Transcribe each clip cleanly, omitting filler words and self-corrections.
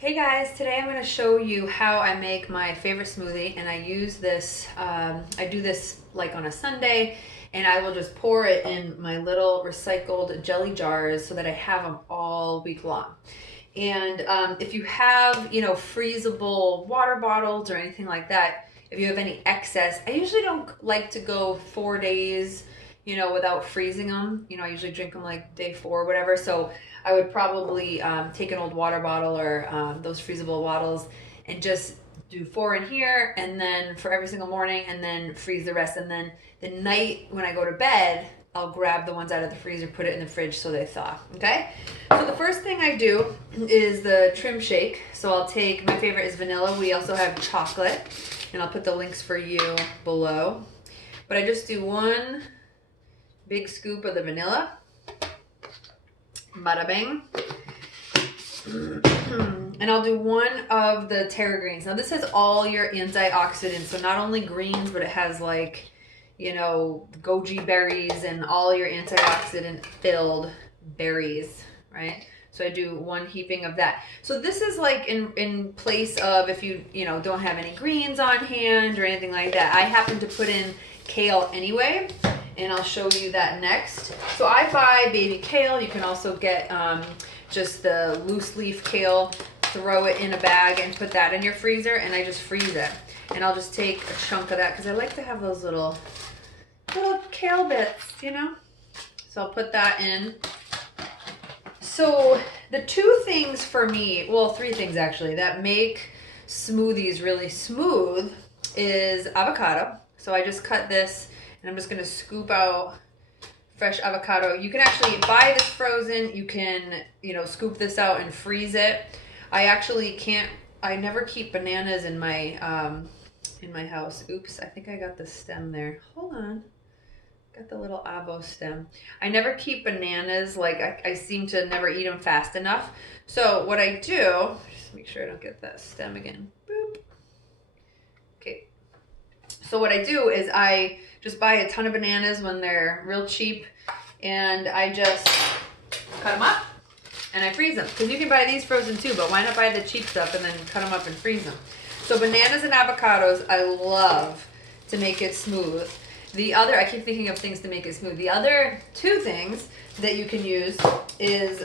Hey guys, today I'm going to show you how I make my favorite smoothie, and I use this, I do this like on a Sunday, and I will just pour it in my little recycled jelly jars so that I have them all week long. And if you have, freezable water bottles or anything like that, if you have any excess, I usually don't like to go 4 days, without freezing them. I usually drink them like day four or whatever. So I would probably take an old water bottle or those freezable bottles and just do four in here and then for every single morning and then freeze the rest. And then the night when I go to bed, I'll grab the ones out of the freezer, put it in the fridge so they thaw. Okay? So the first thing I do is the trim shake. So I'll take, my favorite is vanilla. We also have chocolate, and I'll put the links for you below. But I just do one big scoop of the vanilla. Bada bang. And I'll do one of the Terra greens. Now this has all your antioxidants, so not only greens, but it has like, goji berries and all your antioxidant filled berries, right? So I do one heaping of that. So this is like in place of if you don't have any greens on hand or anything like that. I happen to put in kale anyway, and I'll show you that next. So I buy baby kale. You can also get just the loose leaf kale, throw it in a bag and put that in your freezer, and I just freeze it. And I'll just take a chunk of that because I like to have those little kale bits, So I'll put that in. So the two things for me, well, three things actually, that make smoothies really smooth is avocado. So I just cut this and I'm just going to scoop out fresh avocado. You can actually buy this frozen. You can, scoop this out and freeze it. I actually can't, I never keep bananas in my house. Oops, I think I got the stem there. Hold on. Got the little avo stem. I never keep bananas. Like I seem to never eat them fast enough. So what I do, just make sure I don't get that stem again. Boop. Okay. So what I do is I just buy a ton of bananas when they're real cheap, and I just cut them up and I freeze them. Because you can buy these frozen too, but why not buy the cheap stuff and then cut them up and freeze them? So bananas and avocados, I love to make it smooth. The other, I keep thinking of things to make it smooth. The other two things that you can use is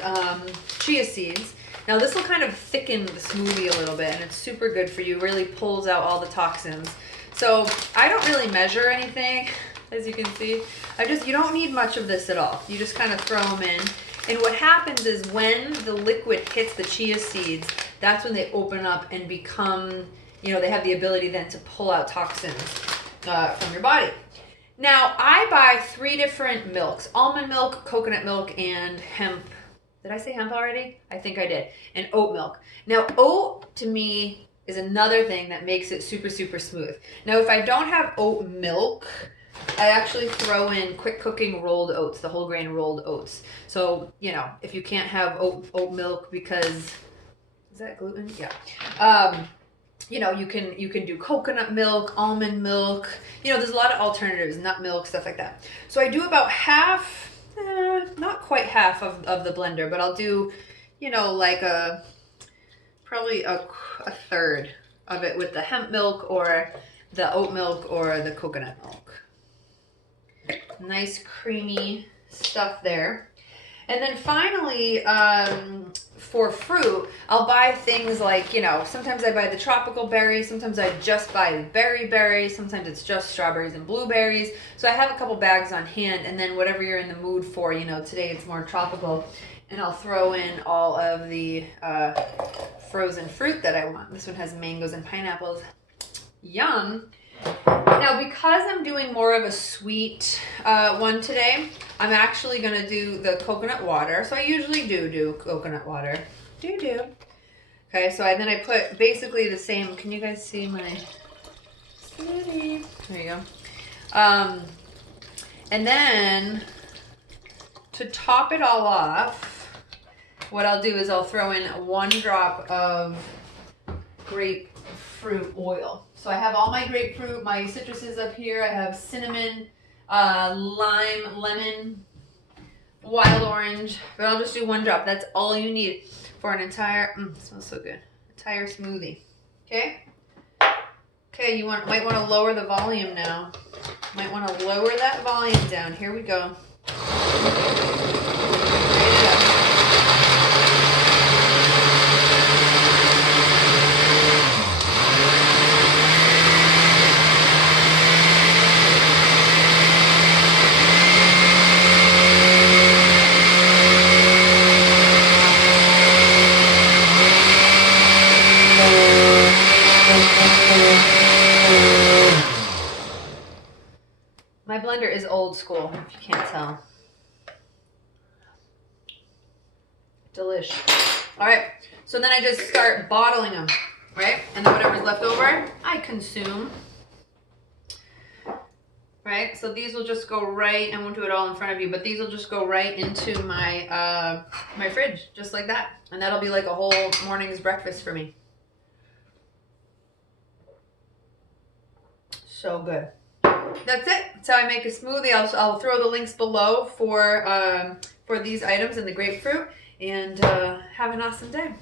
chia seeds. Now this will kind of thicken the smoothie a little bit, and it's super good for you. Really pulls out all the toxins. So I don't really measure anything, as you can see. You don't need much of this at all. You just kind of throw them in. And what happens is when the liquid hits the chia seeds, that's when they open up and become, they have the ability then to pull out toxins from your body. Now, I buy 3 different milks: almond milk, coconut milk, and hemp. Did I say hemp already? I think I did. And oat milk. Now, oat, to me, is another thing that makes it super, super smooth. Now, if I don't have oat milk, I actually throw in quick cooking rolled oats, the whole grain rolled oats. So, if you can't have oat milk because, is that gluten? Yeah. You can do coconut milk, almond milk. There's a lot of alternatives, nut milk, stuff like that. So I do about half, not quite half of the blender, but I'll do, like probably a third of it with the hemp milk or the oat milk or the coconut milk. Nice creamy stuff there. And then finally, for fruit, I'll buy things like, sometimes I buy the tropical berries, sometimes I just buy the berries, sometimes it's just strawberries and blueberries. So I have a couple bags on hand, and then whatever you're in the mood for, today it's more tropical, and I'll throw in all of the frozen fruit that I want. This one has mangoes and pineapples. Yum. Now, because I'm doing more of a sweet one today, I'm actually going to do the coconut water. So I usually do coconut water. Okay, so then I put basically the same. Can you guys see my smoothie? There you go. And then to top it all off, what I'll do is I'll throw in 1 drop of grapefruit oil. So I have all my grapefruit, my citruses up here. I have cinnamon, lime, lemon, wild orange, but I'll just do 1 drop. That's all you need for an entire, it smells so good, entire smoothie. Okay? Okay, you might want to lower the volume now. Might want to lower that volume down. Here we go. Raise it up. My blender is old school, if you can't tell. Delish. All right, so then I just start bottling them, right? And then whatever's left over, I consume. Right, so these will just go right, I won't do it all in front of you, but these will just go right into my my fridge, just like that. And that'll be like a whole morning's breakfast for me. So good. That's it. That's how I make a smoothie. I'll throw the links below for these items and the grapefruit. And have an awesome day.